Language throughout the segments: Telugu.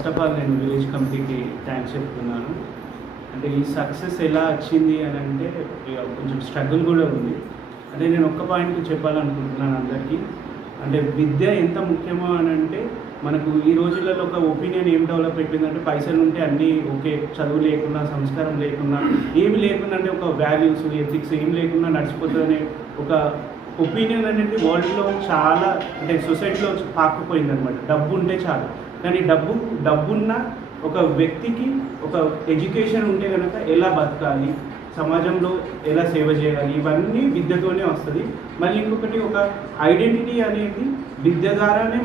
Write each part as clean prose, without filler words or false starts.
ఫస్ట్ ఆఫ్ ఆల్ నేను విలేజ్ కమిటీకి థ్యాంక్స్ చెప్తున్నాను. అంటే ఈ సక్సెస్ ఎలా వచ్చింది అని అంటే కొంచెం స్ట్రగుల్ కూడా ఉంది. అంటే నేను ఒక్క పాయింట్ చెప్పాలనుకుంటున్నాను అందరికీ. అంటే విద్య ఎంత ముఖ్యమో అని అంటే మనకు ఈ రోజులలో ఒక ఒపీనియన్ ఏం డెవలప్ అయిపోయిందంటే పైసలు ఉంటే అన్నీ ఓకే, చదువు లేకున్నా సంస్కారం లేకున్నా ఏమి లేకున్నా అంటే ఒక వాల్యూస్ ఎథిక్స్ ఏం లేకున్నా నడిచిపోతుందనే ఒక ఒపీనియన్ అనేది వరల్డ్లో చాలా అంటే సొసైటీలో పాకుపోయిందనమాట. డబ్బు ఉంటే చాలు. కానీ డబ్బున్న ఒక వ్యక్తికి ఒక ఎడ్యుకేషన్ ఉంటే కనుక ఎలా బతకాలి, సమాజంలో ఎలా సేవ చేయాలి, ఇవన్నీ విద్యతోనే వస్తుంది. మళ్ళీ ఇంకొకటి ఒక ఐడెంటిటీ అనేది విద్య ద్వారానే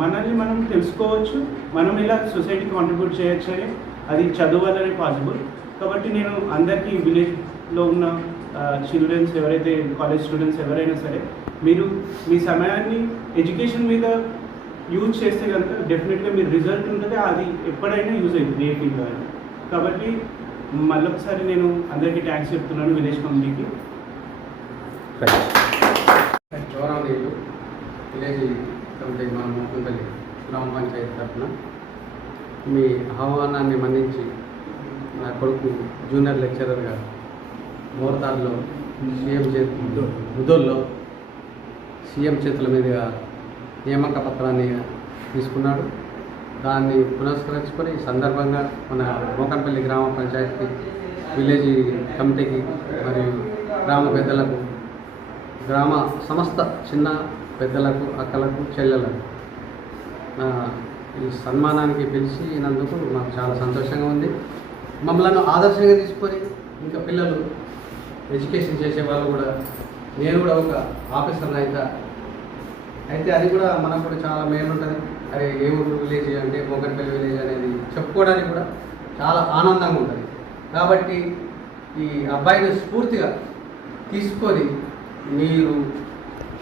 మనల్ని మనం తెలుసుకోవచ్చు, మనం ఎలా సొసైటీకి కాంట్రిబ్యూట్ చేయొచ్చు అని అది చదువు వల్లనే పాసిబుల్. కాబట్టి నేను అందరికీ విలేజ్లో ఉన్న చిల్డ్రన్స్ ఎవరైతే కాలేజ్ స్టూడెంట్స్ ఎవరైనా సరే మీరు మీ సమయాన్ని ఎడ్యుకేషన్ మీద యూజ్ చేస్తే కనుక డెఫినెట్గా మీరు రిజల్ట్ ఉంటుంది, అది ఎప్పుడైనా యూజ్ అవుతుంది ఏ ఫీల్డ్లో అయినా. కాబట్టి మళ్ళొకసారి నేను అందరికీ థ్యాంక్స్ చెప్తున్నాను విలేజ్ కమిటీకి. జోరాదేవి విలేజ్ కమిటీ మన ముకుంపల్లి గ్రామ పంచాయతీ తరఫున మీ ఆహ్వానాన్ని మన్నించి నా కొడుకు జూనియర్ లెక్చరర్గా మోర్తాడ్లో ముదోల్లో సీఎం చేతుల మీదుగా నియామక పత్రాన్ని తీసుకున్నాడు. దాన్ని పురస్కరించుకొని ఈ సందర్భంగా మన మోకంపల్లి గ్రామ పంచాయతీ విలేజ్ కమిటీకి మరియు గ్రామ పెద్దలకు, గ్రామ సమస్త చిన్న పెద్దలకు, అక్కలకు, చెల్లెలకు ఈ సన్మానానికి పిలిచినందుకు నాకు చాలా సంతోషంగా ఉంది. మమ్మల్ని ఆదర్శంగా తీసుకొని ఇంకా పిల్లలు ఎడ్యుకేషన్ చేసే వాళ్ళు కూడా, నేను కూడా ఒక ఆఫీసర్ అయితే అది కూడా మనకు కూడా చాలా మేలు ఉంటుంది. అరే ఏ ఊరు విలేజ్ అంటే మోకన్పల్లి విలేజ్ అనేది చెప్పుకోవడానికి కూడా చాలా ఆనందంగా ఉంటుంది. కాబట్టి ఈ అబ్బాయిని స్ఫూర్తిగా తీసుకొని మీరు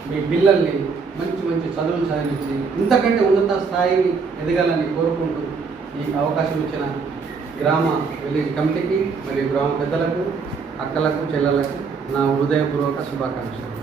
మీ పిల్లల్ని మంచి మంచి చదువులు చదివించి ఇంతకంటే ఉన్నత స్థాయిని ఎదగాలని కోరుకుంటూ ఈ అవకాశం ఇచ్చిన గ్రామ విలేజ్ కమిటీకి మరియు గ్రామ పెద్దలకు, అక్కలకు, చెల్లెలకు నా హృదయపూర్వక శుభాకాంక్షలు.